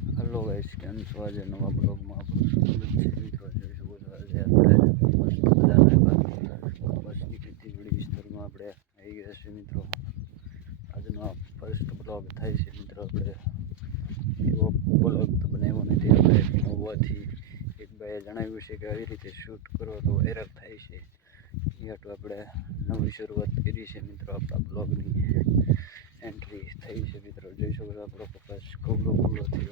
Hello guys, કેમ છો? આજે નવા બ્લોગમાં આપણું સ્વાગત છે. મિત્રો જોઈ શકો છો, આજે આપણે કપાસની ખેતીવાડી વિસ્તારમાં આપણે આવી ગયા છે. મિત્રો આજનો ફર્સ્ટ બ્લોગ થાય છે. મિત્રો આપણે એવો બ્લોગ તો બનાવ્યો નથી. આપણે હોવાથી એક ભાઈએ જણાવ્યું છે કે આવી રીતે શૂટ કરો તો વાયરલ થાય છે. એ હાટું આપણે નવી શરૂઆત કરી છે. મિત્રો આપણા બ્લોગની એન્ટ્રી થઈ છે. મિત્રો જોઈ શકો છો, આપણો કપાસ કવડો થઈ ગયો છે.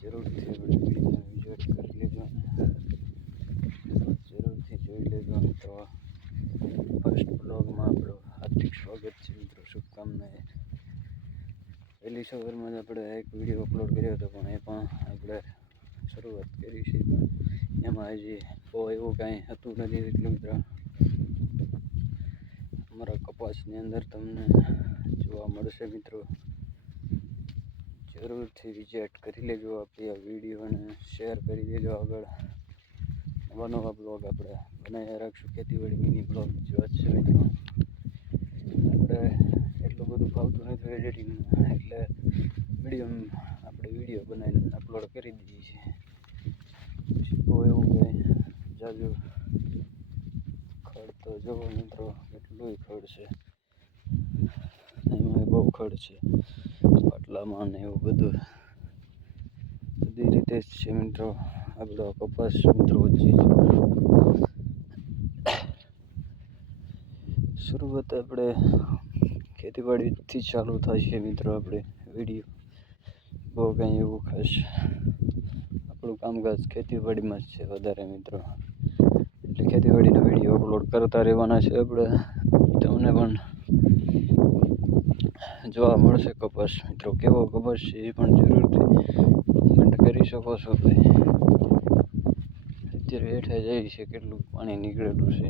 જરૂરથી આપણે વિડીયોને વિઝિટ કરી લેજો, જરૂરથી જોઈ લેજો. મિત્રો ફર્સ્ટ બ્લોગમાં આપણું હાર્દિક સ્વાગત છે. મિત્રો શુભકામનાએ. પહેલી સવારમાં જ આપણે એક વિડીયો અપલોડ કર્યો હતો, પણ એ પણ આપણે શરૂઆત કરી છે. પણ એમાં હજી બહુ એવું કાંઈ હતું નથી. એટલું મિત્રો અમારા કપાસની અંદર તમને જોવા મળશે. મિત્રો જરૂરથી વિઝિટ કરી લેજો. આપણી આ વિડીયોને શેર કરી દેજો. આગળ નવા બ્લોગ આપણે બનાવી રાખશું. ખેતીવાડી મિની બ્લોગ જેવા જ છે. મિત્રો આપણે એટલું બધું ફાવતું નથી એડિટિંગ, એટલે આપણે વિડીયો બનાવીને અપલોડ કરી દઈએ છીએ. બહુ એવું કંઈ જાજુ ખડ તો જુઓ મિત્રો, કેટલું ખડ છે. એમાં બહુ ખડ છે પાટલામાં ને એવું બધી રીતે જ છે. મિત્રો આપણો કપાસ મિત્રો વચ્ચે શરૂઆત આપણે ખેતીવાડીથી ચાલુ થાય છે. મિત્રો આપણે વિડીયો બહુ કંઈ એવું ખાસ આપણું કામકાજ ખેતીવાડીમાં જ છે વધારે. મિત્રો એટલે ખેતીવાડીના વિડીયો અપલોડ કરતા રહેવાના છે. આપણે તમને પણ જોવા મળશે કપાસ. મિત્રો કેવો કપાસ છે એ પણ જરૂરથી કમેન્ટ કરી શકો છો. ભાઈ અત્યારે હેઠે જાય છે, કેટલું પાણી નીકળેલું છે.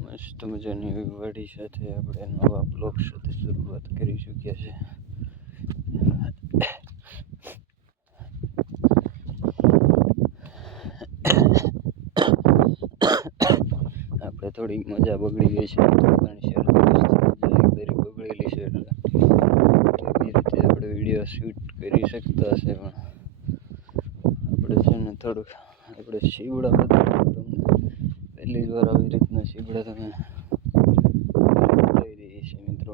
મસ્ત મજાની વાડી સાથે આપણે નવા બ્લોગ સાથે શરૂઆત કરી ચૂક્યા છે. આપણે થોડીક મજા બગડી ગઈ છે. દરેક બગડેલી છે, એટલે એવી રીતે આપણે વિડીયો શૂટ કરી શકતા હશે. પણ આપણે છે ને થોડુંક આપણે શીવડા બતાવ્યું તમને. પહેલી જ વાર આવી રીતના શીવડા તમે બતાવી દઈએ છીએ. મિત્રો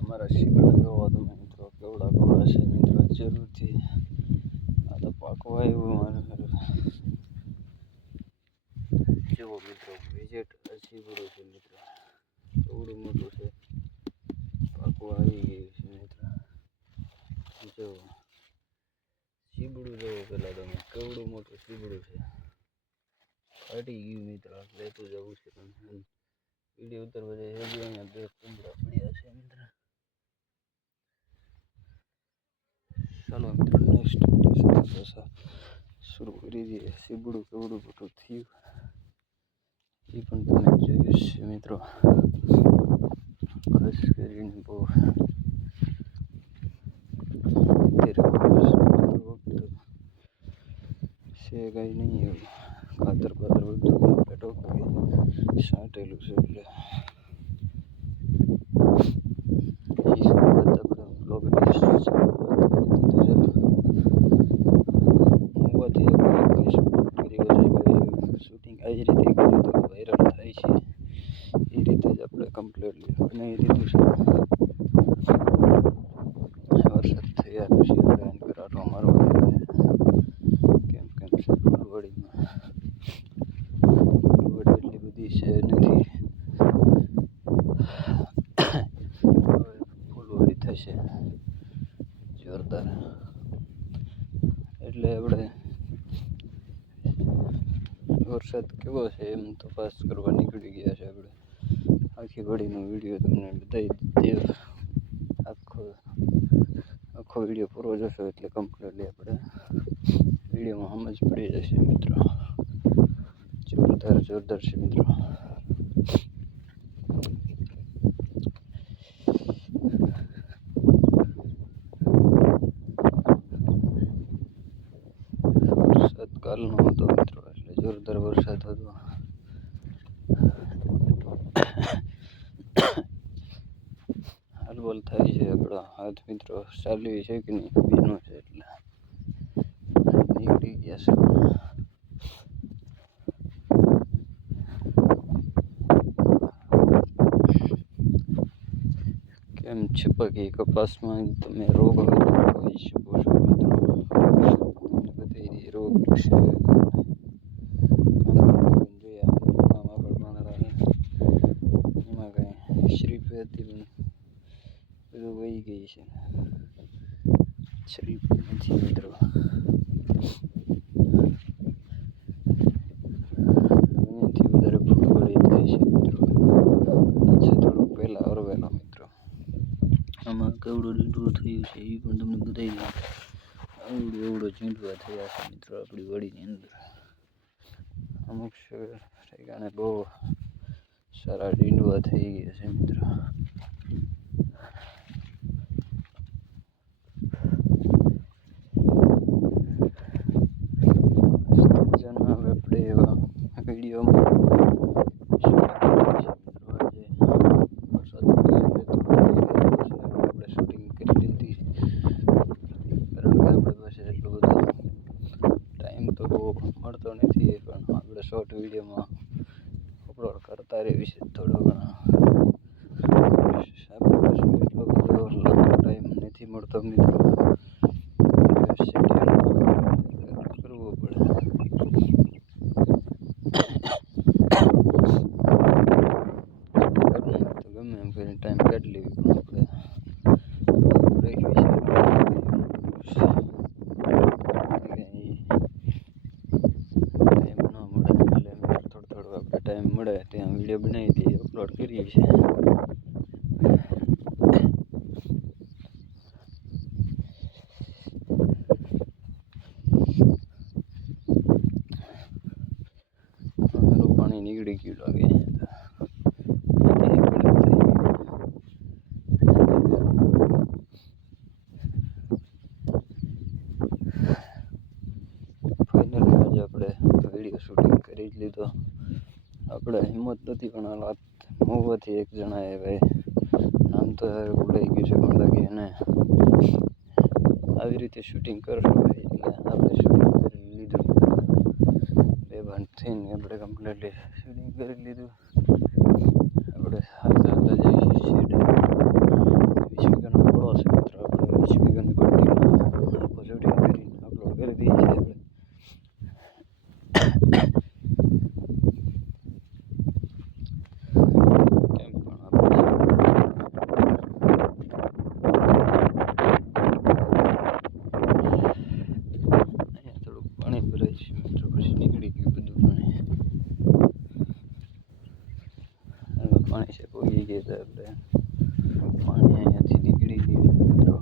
અમારા શીવડા જોવા તમે મિત્રો કેવડા છે. મિત્રો જરૂરથી આ તો પાકવા આવ્યું મારું જુઓ. મિત્રો વિઝિટ શીવડું છે. મિત્રો કેવડું મોટું છે, પાકવા આવી ગયું છે. મિત્રો જુઓ શીબડું જુઓ પેલા તમે, કેવડું મોટું શીબડું છે. ફાટી ગયું. મિત્રો લેતું જવું છે. તમે વિડીયો ઉતરવા જાય હજી અહીંયા 2 કુંબડા પડ્યા છે. મિત્રો ચાલો મિત્રો નેક્સ્ટ વિડીયો સાથે શરૂ કરી દઈએ. શીબડું કેવડું મોટું થયું એ પણ તમે જોયું છે. મિત્રો ખાસ કરીને બહુ છે કાંઈ નહીં એવું ખાતર બધું છાંટેલું છે. એટલે એ શરૂઆત આપણે બ્લોગની હોવાથી શૂટિંગ આ જ રીતે કર્યું તો વાયરલ થાય છે. એ રીતે જ આપણે કમ્પ્લીટલી બનાવી દીધું છે. વરસાદ થયા પછી આપણે એન્કર આટો મારવા આવ્યા છે. કેમ છે ફૂલવાડીમાં એટલી બધી છે નથી. હવે ફૂલવાડી થશે જોરદાર. એટલે આપણે વરસાદ કેવો છે એમ તપાસ કરવા નીકળી ગયા છે. આપણે આખી વાડીનો વિડીયો તમને બતાવી દીધો. આખો વિડીયો પૂરો જોશો એટલે કમ્પ્લીટલી આપણે વિડીયોમાં સમજ પડી જશે. મિત્રો જોરદાર છે. મિત્રો વરસાદ કાલનો હતો. મિત્રો એટલે જોરદાર વરસાદ હતો. ફૂટબોલ થાય છે આપણો હાથ મિત્રો ચાલુ છે કે નહીં બીનો છે એટલે નીકળી ગયા છે કેમ છે બાકી કપાસમાં તમે રોગ હોય તો કહી શકો છો મિત્રો બધી રોગ છે શરીફ હતી બધું વહી ગઈ છે શરીફ નથી મિત્રો અહીંયાથી વધારે ફૂટબોલ થાય છે મિત્રો આજે થોડુંક પહેલાં અરવેલો મિત્રો આમાં કેવડું લીંડું થયું છે એ પણ તમને બતાવી દઉં એવડો ચીંડવા થયા છે મિત્રો આપણી વાડીની અંદર અમુક ઠેકાણે બહુ સારા ડીંડવા થઈ ગયા છે મિત્રો આપણે એવા વિડીયોમાં આપણે શૂટિંગ કરી લીધી કારણ કે આપણી પાસે એટલો બધો ટાઈમ તો બહુ મળતો નથી પણ આપણે શોર્ટ વિડીયોમાં અપલોડ કરતા રહેવી છે થોડો ઘણો આપણી પાસે એટલો બધો લાંબો ટાઈમ નથી મળતો મિત્રો કરવો પડે તો ગમે એમ કરીને ટાઈમ કાઢી લેવી પણ આપણે ટાઈમ ન મળે એટલે થોડું આપણે ટાઈમ મળે ત્યાં વિડીયો બનાવી દઈએ અપલોડ કરીએ છીએ પાણી નીકળી ગયું લાગે ફાઇનલી આજે આપણે વિડીયો શૂટિંગ કરી જ લીધો આપણે હિંમત નથી પણ આ વાત મોવાથી એક જણાએ ભાઈ નામ તો ભૂલાઈ ગયું છે પણ બાકી એને આવી રીતે શૂટિંગ કરશો એટલે આપણે શૂટિંગ કરી લીધું બે ભાન થઈને આપણે કમ્પ્લીટલી શૂટિંગ કરી લીધું આપણે હાલતા જઈશું શેડે 20 વીઘાનો પડો છે મિત્રો આપણે 20 વીઘાની પટ્ટીમાં શૂટિંગ કરીને અપલોડ કરી દઈએ છીએ આપણે મિત્રો પછી નીકળી ગયું બધું પાણી છે પોગી ગયા હતા આપણે પાણી અહીંયાથી નીકળી ગયું મિત્રો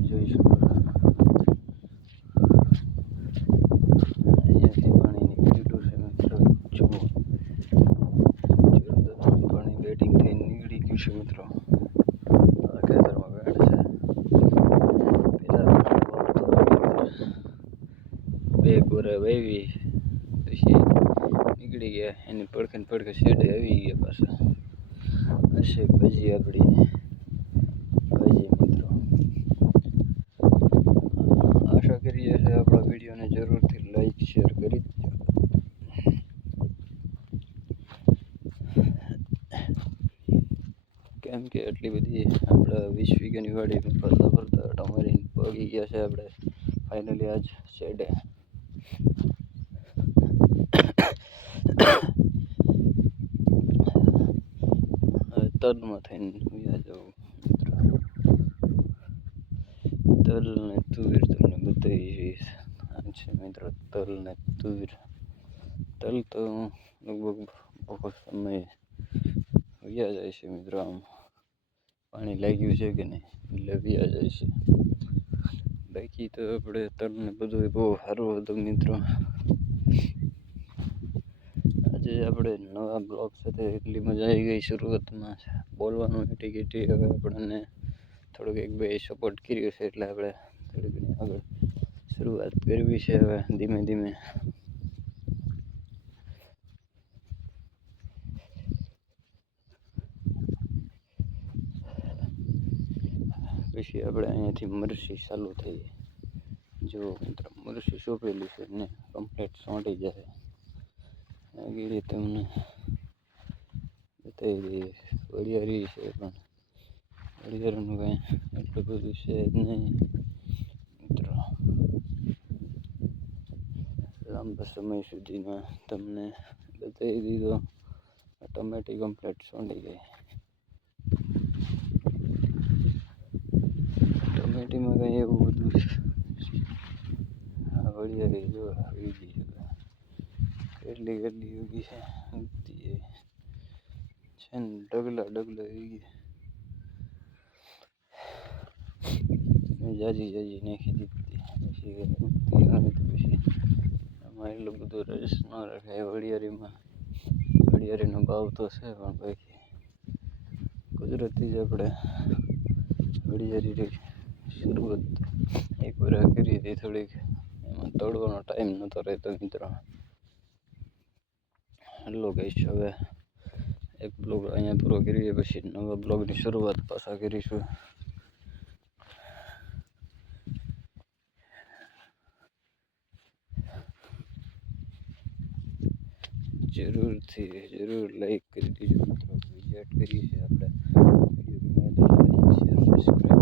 જોઈશું અહીંયાથી પાણી નીકળ્યું છે મિત્રો જુઓ પાણી બેટિંગ થઈને નીકળી ગયું છે મિત્રો ખેતરમાં વેડ છે બે બોરા વાવી પછી નીકળી ગયા એની પડખે શેડે આવી ગયા પાછા હશે ભાજી આપણી ભાજી મિત્રો આશા કરીએ છીએ આપણા વિડીયોને જરૂરથી લાઈક શેર કરી દો કેમ કે એટલી બધી આપણે 20 વીઘાની વાડી ફરતા ફરતા ટમારી પગી ગયા છે આપણે ફાઇનલી આજ શેડે તલમાં થઈને જવું તલ ને તુવેર તમને બતાવી છે મિત્રો તલ ને તુવેર તલ તો લગભગ બહુ સમય વ્યા જાય છે મિત્રો આમ પાણી લાગ્યું છે કે નહીં એટલે વ્યા જાય છે બાકી તો આપણે તલ ને બધું બહુ સારું હતું મિત્રો આજે આપણે નવા બ્લોગ સાથે એટલી મજા આવી ગઈ શરૂઆતમાં બોલવાનું ટિકિટ હવે આપણને થોડુંક એક બે સપોર્ટ કર્યો છે એટલે આપણે થોડી ઘણી આગળ શરૂઆત કરવી છે હવે ધીમે ધીમે પછી આપણે અહીંયાથી મરસી ચાલુ થઈ. જો મિત્રો મરસી સોંપેલી છે ને કમ્પ્લીટ સોંટી જાય. આગળ રીતે તમને બતાવી દઈએ. વરિયાળી છે પણ વરિયાળીનું કાંઈ એટલું બધું છે જ નહીં મિત્રો. લાંબા સમય સુધીમાં તમને બતાવી દીધો. ટમેટી કમ્પ્લીટ સોંટી ગઈ. ટમેટીમાં કંઈ એવું બધું આ વરિયાળી જો આવી ગઈ છે. કેટલી ઉગી છે ઉગતી છે ને ડગલા આવી ગયા. મેં જાજી નાખી દીધી. પછી ઉગતી આવે તો પછી આમાં એટલું બધું રસ ન રખાય. વરિયાળીનો ભાવ તો છે પણ બાકી કુદરતી જ આપણે વરિયાળી શરૂઆત એક વાર કરી હતી. થોડીક એમાં તળવાનો ટાઈમ નહોતો રહેતો મિત્રો. હેલો ગાઈસ, હવે એક બ્લોગ અહીંયા પૂરો કરીએ પછી નવા બ્લોગની શરૂઆત પાછા કરીશું. જરૂર લાઈક કરી દીજો મિત્રો. વિઝિટ કરીએ છીએ આપણે. વિડીયો ગમે તો લાઈક શેર સબસ્ક્રાઈબ